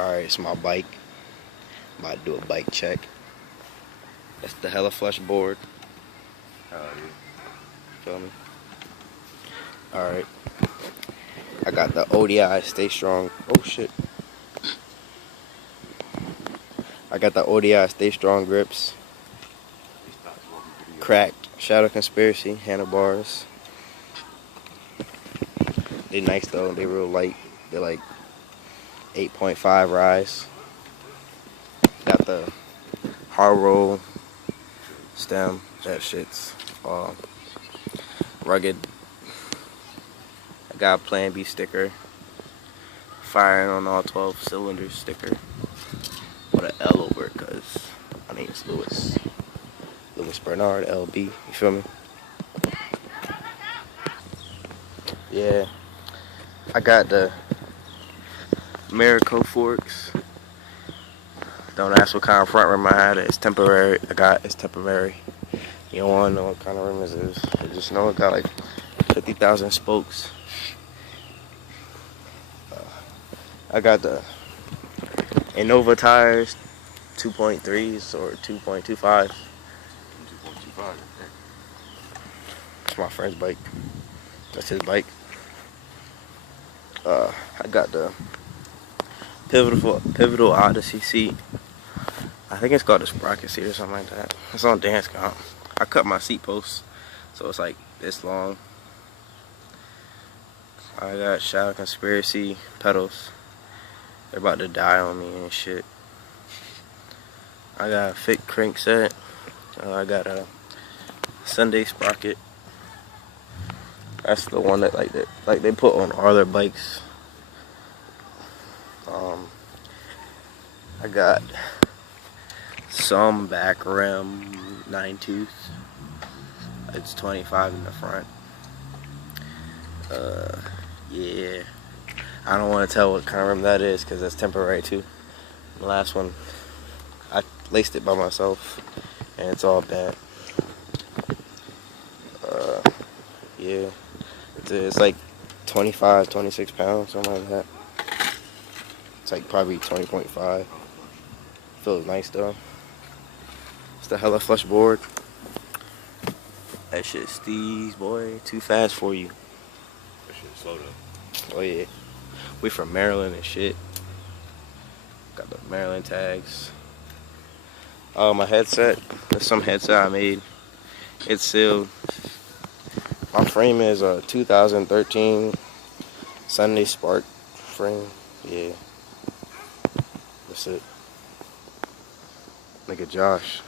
Alright, it's my bike. I'm about to do a bike check. That's the Hella Flush board. Feel me? Alright. I got the ODI Stay Strong. Oh shit. I got the ODI Stay Strong grips. Cracked Shadow Conspiracy handlebars. They nice though. They real light. They're like 8.5 rise. Got the hard roll stem. That shit's rugged. I got a Plan B sticker. Firing on all 12 cylinders sticker. With an L over it, cause my name is Louis. Louis Bernard, LB. You feel me? Yeah. I got the Miracle forks. Don't ask what kind of front rim I had. It's temporary. It's temporary. You don't want to know what kind of rim this is. You just know it got like 50,000 spokes. I got the Innova tires, 2.3s or 2.25. 2.25. It's my friend's bike. That's his bike. I got the Pivotal Odyssey seat. I think it's called the Sprocket seat or something like that. It's on Dance Comp. I cut my seat post, so it's like this long. I got Shadow Conspiracy pedals. They're about to die on me and shit. I got a Fit crank set. I got a Sunday sprocket. That's the one that they put on all their bikes. I got some back rim 9-tooth. It's 25 in the front. Yeah. I don't want to tell what kind of rim that is because that's temporary too. The last one, I laced it by myself and it's all bad. Yeah. It's like 25, 26 pounds, something like that. It's like probably 20.5. Feels nice though. It's the Hella Flush board. That shit steez, boy. Too fast for you. That shit slow though. Oh yeah. We from Maryland and shit. Got the Maryland tags. My headset. There's some headset I made. It's sealed. My frame is a 2013 Sunday Spark frame. Yeah. That's it. Nigga Josh.